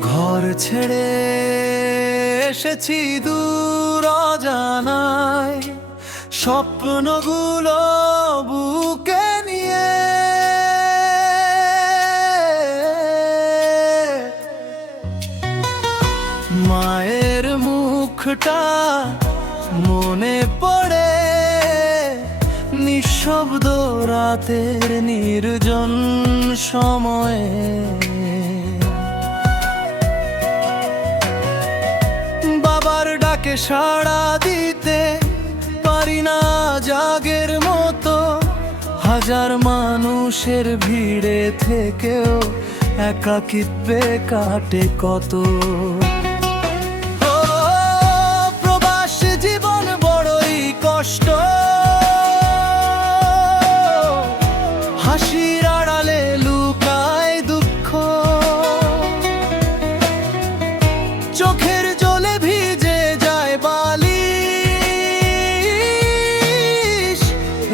ঘর ছেড়ে এসেছি দূর অজানায়, স্বপ্নগুলো বুকে নিয়ে। মায়ের মুখটা মনে পড়ে, নিঃশব্দ রাতের নির্জন সময়ে। বাবার ডাকে সাড়া দিতে পারি না জাগের মতো, হাজার মানুষের ভিড়ে থেকেও একাকিত্বে কাটে কত। প্রবাস জীবন বড়ই কষ্ট, হাসির আড়ালে লুকায় দুঃখ। চোখের জলে ভিজে যায় বালিশ,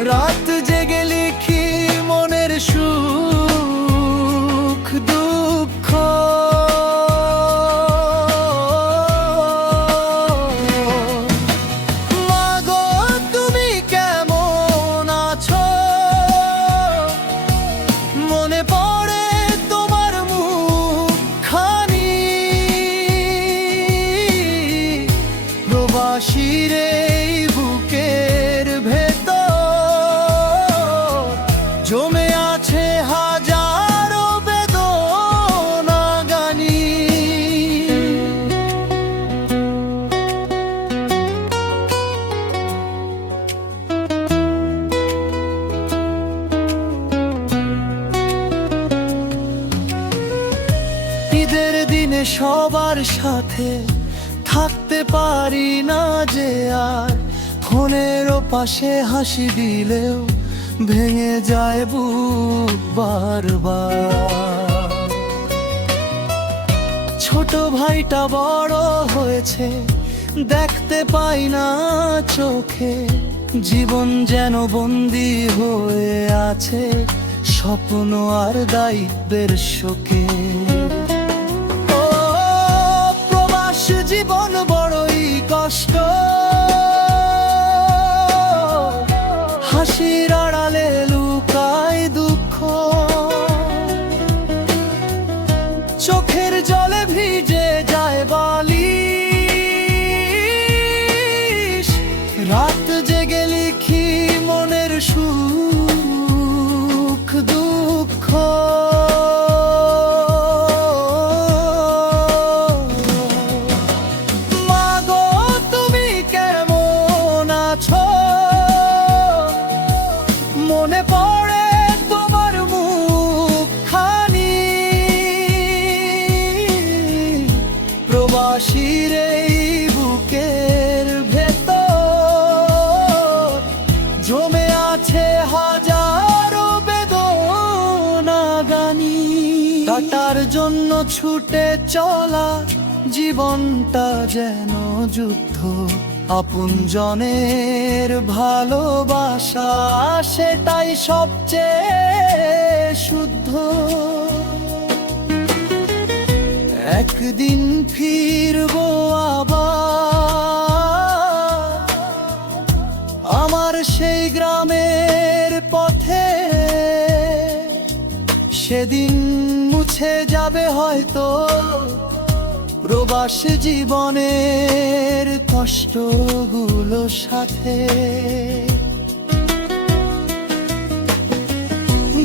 রাত জেগে লিখি মনের সুখ দুঃখ। মাগো তুমি কেমন আছো, মনে পড়ে তোমার মুখখানি। প্রবাসীর এই বুকের ভেতর জমে আছে হাজারো বেদনা গানি। ঈদের দিনে সবার সাথে থাকতে পারি না যে আর, ফোনের পাশে হাসি দিলেও ভেঙে যায় বুক বারবার। ছোট ভাইটা বড় হয়েছে, দেখতে পাই না চোখে, জীবন যেন বন্দী হয়ে আছে স্বপ্ন আর দায়িত্বের শোকে। জীবন বড়ই কষ্ট, হাসির আড়ালে লুকায় দুঃখ। চোখের জলে ভিজে যায় বালিশ, রাত জেগে লিখি মনের সুখ দুঃখ। মনে পড়ে তোমার মুখখানি, প্রবাসীর এই বুকের ভেতর জমে আছে হাজারো বেদনা গানি। কাটার জন্য ছুটে চলা জীবনটা যেন যুদ্ধ, আপনজনের ভালোবাসা সেটাই সবচেয়ে শুদ্ধ। একদিন ফিরবো আবার আমার সেই গ্রামের পথে, সেদিন মুছে যাবে হয়তো প্রবাস জীবনের কষ্টগুলো সাথে।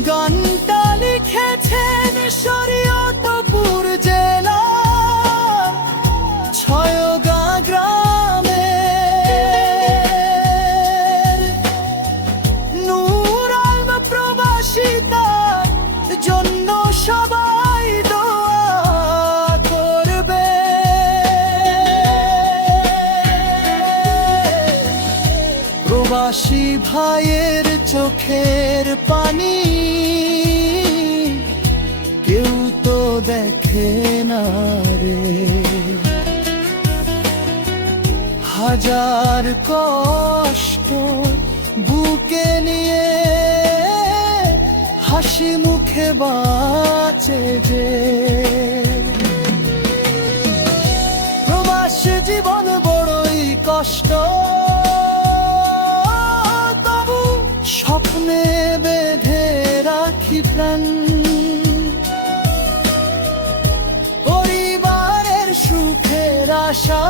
গানটা লিখেছেন শরীয়তপুর জেলার ছয়গা গ্রামের নূর আলম প্রবাসী, তার জন্য সবাই প্রবাসী ভাইয়ের চোখের পানি কেউ তো দেখে না রে। হাজার কষ্ট বুকে নিয়ে হাসি মুখে বাঁচে যে। রাখি প্রাণ। পরিবারের সুখের আশা